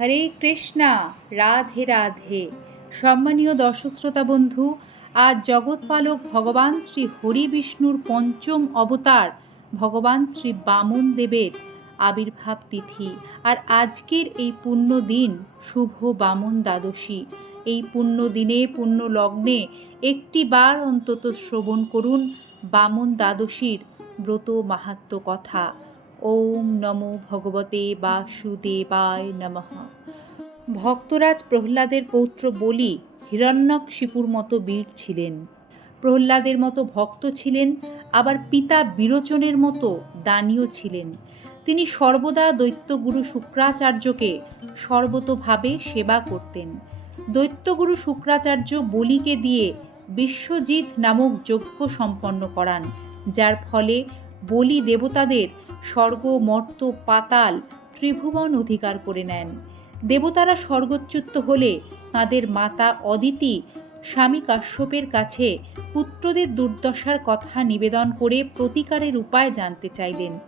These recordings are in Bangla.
হরে কৃষ্ণা, রাধে রাধে। সম্মানীয় দর্শক শ্রোতা বন্ধু, আজ জগৎপালক ভগবান শ্রী হরি বিষ্ণুর পঞ্চম অবতার, ভগবান শ্রী বামন দেবের আবির্ভাব তিথি। আর আজকের এই পুণ্য দিন শুভ বামন দ্বাদশী। এই পুণ্য দিনে, পুণ্য লগ্নে একটি বার অন্তত শ্রবণ করুন বামন দ্বাদশীর ব্রত মাহাত্ম কথা। ওম নমো ভগবতে বাসুদেবায় নমঃ। ভক্তরাজ প্রহ্লাদের পৌত্র বলি হিরণ্যকশিপুর মতো বীর ছিলেন। প্রহ্লাদের মতো ভক্ত ছিলেন, আবার পিতা বিরোচনের মতো দানীয় ছিলেন। তিনি সর্বদা দৈত্যগুরু শুক্রাচার্যকে সর্বতোভাবে সেবা করতেন। দৈত্যগুরু শুক্রাচার্য বলিকে দিয়ে বিশ্বজিৎ নামক যজ্ঞ সম্পন্ন করান, যার ফলে বলি দেবতাদের স্বর্গ, মর্ত, পাতাল, ত্রিভুবন অধিকার করে নেন। দেবতারা স্বর্গচ্যুত হলে তাদের মাতা অদিতি, স্বামী কাশ্যপের কাছে পুত্রদের দুর্দশার কথা নিবেদন করে প্রতিকারের উপায় জানতে চাইলেন।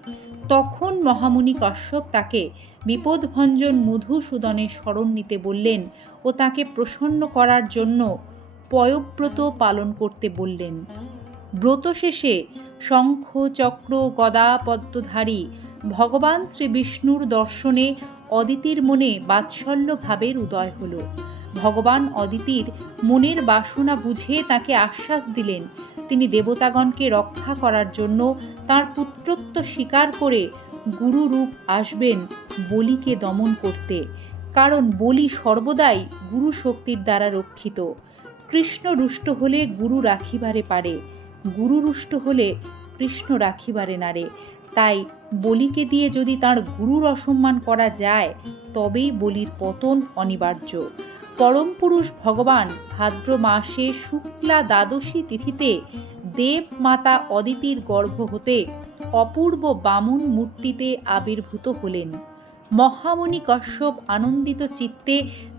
তখন মহামুনি কাশ্যপ তাকে বিপদভঞ্জন মধুসূদনের স্মরণ নিতে বললেন ও তাকে প্রসন্ন করার জন্য পয়ব্রত পালন করতে বললেন। ব্রত শেষে শঙ্খ, চক্র, গদা, পদ্মধারী ভগবান শ্রী বিষ্ণুর দর্শনে অদিতির মনে বাৎসল্য ভাবের উদয় হল। ভগবান অদিতির মনের বাসনা বুঝে তাকে আশ্বাস দিলেন। তিনি দেবতাগণকে রক্ষা করার জন্য তার পুত্রত্ব স্বীকার করে গুরুরূপ আসবেন বলিকে দমন করতে। কারণ বলি সর্বদাই গুরু শক্তির দ্বারা রক্ষিত। কৃষ্ণ রুষ্ট হলে গুরু রাখিবারে পারে। গুরু রুষ্ট হলে কৃষ্ণ রাখিবারে নারে। তাই বলিকে দিয়ে যদি তার গুরুর অসম্মান করা যায়, তবেই বলির পতন অনিবার্য। পরম পুরুষ ভগবান ভাদ্র মাসে শুক্লা দ্বাদশী তিথিতে দেব মাতা অদিতির গর্ভ হতে অপূর্ব বামুন মূর্তিতে আবির্ভূত হলেন। মহামণি কশ্যপ আনন্দিত চিত্তে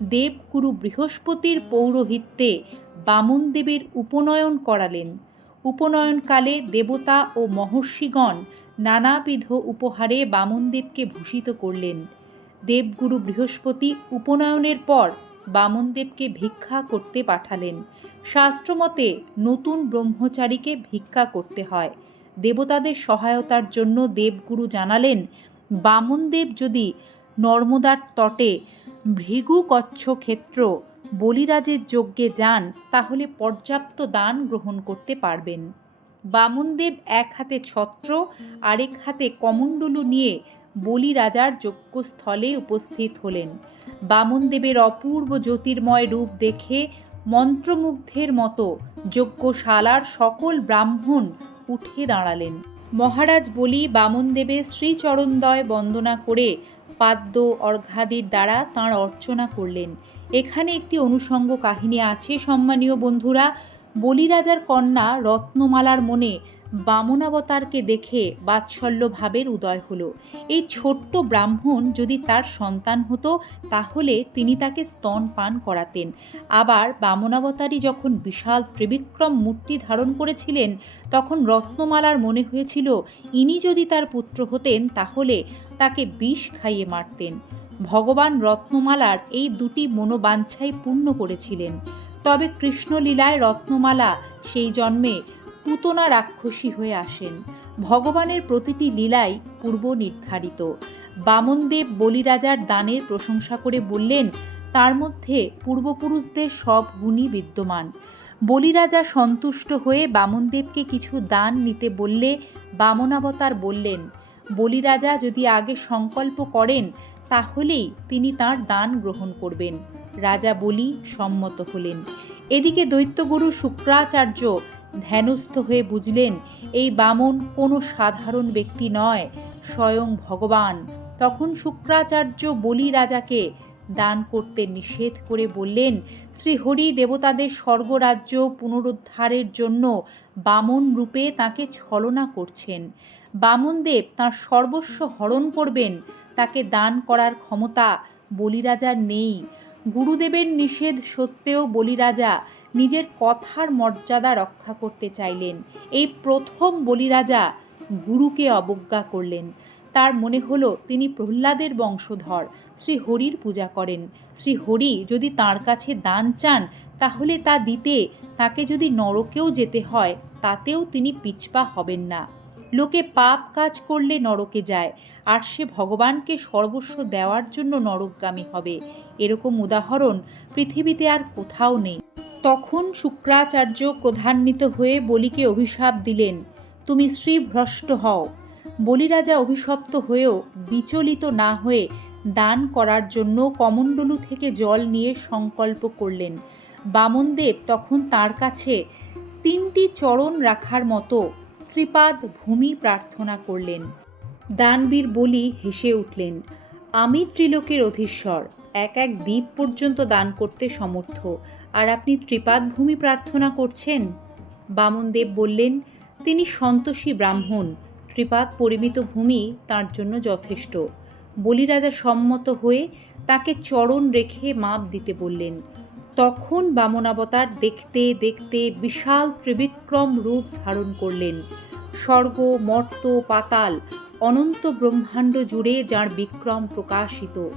দেবগুরু বৃহস্পতির পৌরোহিত্যে বামন দেবের উপনয়ন করালেন। উপনয়নকালে দেবতা ও মহর্ষিগণ নানাবিধ উপহারে বামনদেবকে ভূষিত করলেন। দেবগুরু বৃহস্পতি উপনয়নের পর বামনদেবকে ভিক্ষা করতে পাঠালেন। শাস্ত্রমতে নতুন ব্রহ্মচারীকে ভিক্ষা করতে হয়। দেবতাদের সহায়তার জন্য দেবগুরু জানালেন, বামনদেব যদি নর্মদার তটে ভৃগু কচ্ছ ক্ষেত্র বলিরাজের যজ্ঞে যান, তাহলে পর্যাপ্ত দান গ্রহণ করতে পারবেন। বামনদেব এক হাতে ছত্র, আরেক হাতে কমণ্ডলু নিয়ে বলিরাজার যজ্ঞস্থলে উপস্থিত হলেন। বামনদেবের অপূর্ব জ্যোতির্ময় রূপ দেখে মন্ত্রমুগ্ধের মতো যজ্ঞশালার সকল ব্রাহ্মণ উঠে দাঁড়ালেন। মহারাজ বলি বামনদেবের শ্রীচরণদয় বন্দনা করে পাদ্য অর্ঘাদির দ্বারা তাঁর অর্চনা করলেন। এখানে একটি অনুষঙ্গ কাহিনী আছে সম্মানীয় বন্ধুরা। বলিরাজার কন্যা রত্নমালার মনে বামনাবতারকে দেখে বাৎসল্য ভাবের উদয় হলো। এই ছোট্ট ব্রাহ্মণ যদি তার সন্তান হতো, তাহলে তিনি তাকে স্তন পান করাতেন। আবার বামনাবতারী যখন বিশাল ত্রিবিক্রম মূর্তি ধারণ করেছিলেন, তখন রত্নমালার মনে হয়েছিল, ইনি যদি তার পুত্র হতেন, তাহলে তাকে বিষ খাইয়ে মারতেন। ভগবান রত্নমালার এই দুটি মনোবাঞ্ছাই পূর্ণ করেছিলেন। তবে কৃষ্ণলীলায় রত্নমালা সেই জন্মে পুতনা রাক্ষসী হয়ে আসেন। ভগবানের প্রতিটি লীলাই পূর্ব নির্ধারিত। বামনদেব বলিরাজার দানের প্রশংসা করে বললেন, তার মধ্যে পূর্বপুরুষদের সব গুণই বিদ্যমান। বলিরাজা সন্তুষ্ট হয়ে বামনদেবকে কিছু দান নিতে বললে বামনাবতার বললেন, বলিরাজা যদি আগে সংকল্প করেন, তাহলেই তিনি তার দান গ্রহণ করবেন। রাজা বলি সম্মত হলেন। এদিকে দৈত্যগুরু শুক্রাচার্য ধ্যানস্থ হয়ে বুঝলেন, এই বামন কোনো সাধারণ ব্যক্তি নয়, স্বয়ং ভগবান। তখন শুক্রাচার্য বলি রাজাকে দান করতে নিষেধ করে বললেন, শ্রীহরি দেবতাদের স্বর্গরাজ্য পুনরুদ্ধারের জন্য বামন রূপে তাকে ছলনা করছেন। বামনদেব তাঁর সর্বস্ব হরণ করবেন, তাকে দান করার ক্ষমতা বলিরাজার নেই। গুরুদেবের নিষেধ সত্ত্বেও বলিরাজা নিজের কথার মর্যাদা রক্ষা করতে চাইলেন। এই প্রথম বলিরাজা গুরুকে অবজ্ঞা করলেন। তার মনে হলো তিনি প্রহ্লাদের বংশধর, শ্রী হরির পূজা করেন। শ্রী হরি যদি তার কাছে দান চান, তাহলে তা দিতে, তাকে যদি নরকেও যেতে হয়, তাতেও তিনি পিছপা হবেন না। লোকে পাপ কাজ করলে নরকে যায়, আর সে ভগবানকে সর্বস্ব দেওয়ার জন্য নরকগামী হবে। এরকম উদাহরণ পৃথিবীতে আর কোথাও নেই। তখন শুক্রাচার্য ক্রধান্বিত হয়ে বলিকে অভিশাপ দিলেন, তুমি শ্রীভ্রষ্ট হও। বলিরাজা অভিশপ্ত হয়েও বিচলিত না হয়ে দান করার জন্য কমণ্ডলু থেকে জল নিয়ে সংকল্প করলেন। বামনদেব তখন তার কাছে তিনটি চরণ রাখার মতো ত্রিপাদ ভূমি প্রার্থনা করলেন। দানবীর বলি হেসে উঠলেন, আমি ত্রিলোকের অধীশ্বর, এক এক দ্বীপ পর্যন্ত দান করতে সমর্থ, আর আপনি ত্রিপাদ ভূমি প্রার্থনা করছেন? বামনদেব বললেন, তিনি সন্তোষী ব্রাহ্মণ, ত্রিপাদ পরিমিত ভূমি তার জন্য যথেষ্ট। বলিরাজা সম্মত হয়ে তাকে চরণ রেখে মাপ দিতে বললেন তখন বামনাবতার দেখতে দেখতে বিশাল ত্রিবিক্রম রূপ ধারণ করলেন। স্বর্গ, মর্ত, পাতাল, অনন্ত ব্রহ্মাণ্ড জুড়ে যার বিক্রম প্রকাশিত।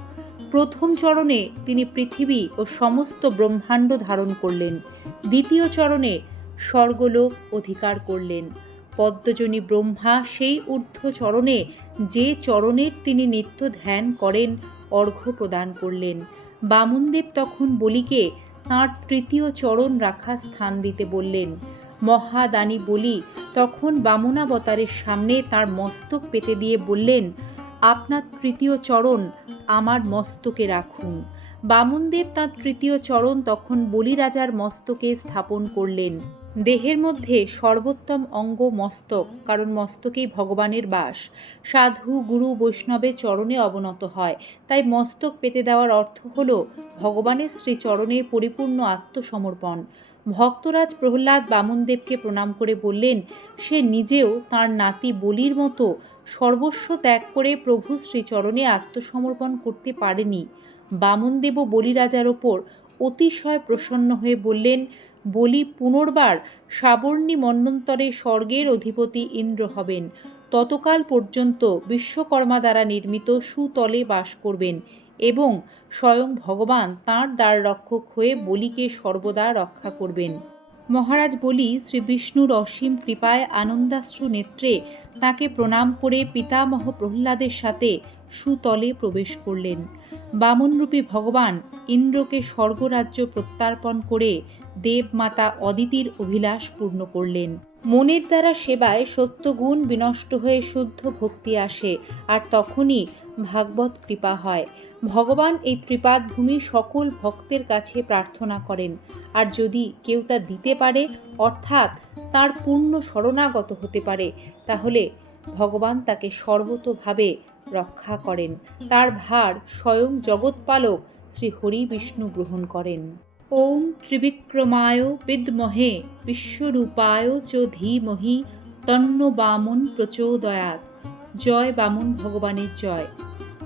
প্রথম চরণে তিনি পৃথিবী ও সমস্ত ব্রহ্মাণ্ড ধারণ করলেন। দ্বিতীয় চরণে স্বর্গলোক অধিকার করলেন। পদ্মজনী ব্রহ্মা সেই ঊর্ধ্ব চরণে যে চরণের তিনি নিত্য ধ্যান করেন, অর্ঘ্য প্রদান করলেন। বামনদেব তখন বলিকে তাঁর তৃতীয় চরণ রাখা স্থান দিতে বললেন। মহাদানী বলি, তখন বামনাবতারের সামনে তার মস্তক পেতে দিয়ে বললেন, আপনার তৃতীয় চরণ আমার মস্তকে রাখুন বামনদেব তাঁর তৃতীয় চরণ তখন বলিরাজার মস্তকে স্থাপন করলেন। দেহের মধ্যে সর্বোত্তম অঙ্গ মস্তক, কারণ মস্তকেই ভগবানের বাস। সাধু, গুরু বৈষ্ণবের চরণে অবনত হয়। তাই মস্তক পেতে দেওয়ার অর্থ হল ভগবানের শ্রীচরণে পরিপূর্ণ আত্মসমর্পণ। ভক্তরাজ প্রহ্লাদ বামনদেবকে প্রণাম করে বললেন, সে নিজেও তার নাতি বলির মতো সর্বস্ব ত্যাগ করে প্রভু শ্রীচরণে আত্মসমর্পণ করতে পারেনি। বামনদেবও বলিরাজার ওপর অতিশয় প্রসন্ন হয়ে বললেন, বলি পুনর্বার সাবর্ণী মন্বন্তরে স্বর্গের অধিপতি ইন্দ্র হবেন। ততকাল পর্যন্ত বিশ্বকর্মা দ্বারা নির্মিত সুতলে বাস করবেন এবং স্বয়ং ভগবান তাঁর দ্বার রক্ষক হয়ে বলিকে সর্বদা রক্ষা করবেন। মহারাজ বলি শ্রী বিষ্ণুর অসীম কৃপায় আনন্দাশ্রু নেত্রে তাকে প্রণাম করে পিতামহ প্রহ্লাদের সাথে সুতলে প্রবেশ করলেন। বামনরূপী ভগবান ইন্দ্রকে স্বর্গরাজ্য প্রত্যার্পণ করে দেবমাতা অদিতির অভিলাষ পূর্ণ করলেন। মনের দ্বারা সেবায় সত্যগুণ বিনষ্ট হয়ে শুদ্ধ ভক্তি আসে, আর তখনই ভাগবত কৃপা হয়। ভগবান এই ত্রিপাদ ভূমি সকল ভক্তের কাছে প্রার্থনা করেন। আর যদি কেউ তা দিতে পারে, অর্থাৎ তার পূর্ণ শরণাগত হতে পারে, তাহলে ভগবান তাকে সর্বতোভাবে রক্ষা করেন। তার ভার স্বয়ং জগৎপালক শ্রী হরি বিষ্ণু গ্রহণ করেন। ওম ত্রিবিক্রমায় বিদ্মহে, বিশ্বরূপায় চ ধীমহি, তন্ন বামন প্রচোদয়াত। জয় বামন ভগবানের জয়।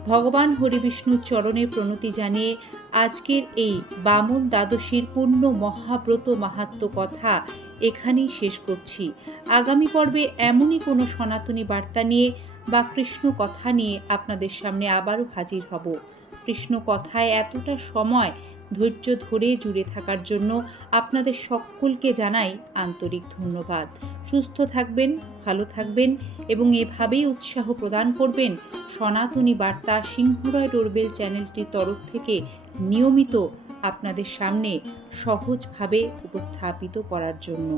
ভগবান হরিবিষ্ণুর চরণে প্রণতি জানিয়ে আজকের এই বামন দ্বাদশীর পূর্ণ মহাব্রত মাহাত্ম কথা এখানেই শেষ করছি। আগামী পর্বে এমনই কোনো সনাতনী বার্তা নিয়ে বা কৃষ্ণ কথা নিয়ে আপনাদের সামনে আবারও হাজির হব। কৃষ্ণ কথায় এতটা সময় ধৈর্য ধরে জুড়ে থাকার জন্য আপনাদের সকলকে জানাই আন্তরিক ধন্যবাদ। সুস্থ থাকবেন, ভালো থাকবেন এবং এভাবেই উৎসাহ প্রদান করবেন সনাতনী বার্তা সিংহরয় ডোরবেল চ্যানেলটির তরফ থেকে নিয়মিত আপনাদের সামনে সহজভাবে উপস্থাপিত করার জন্য।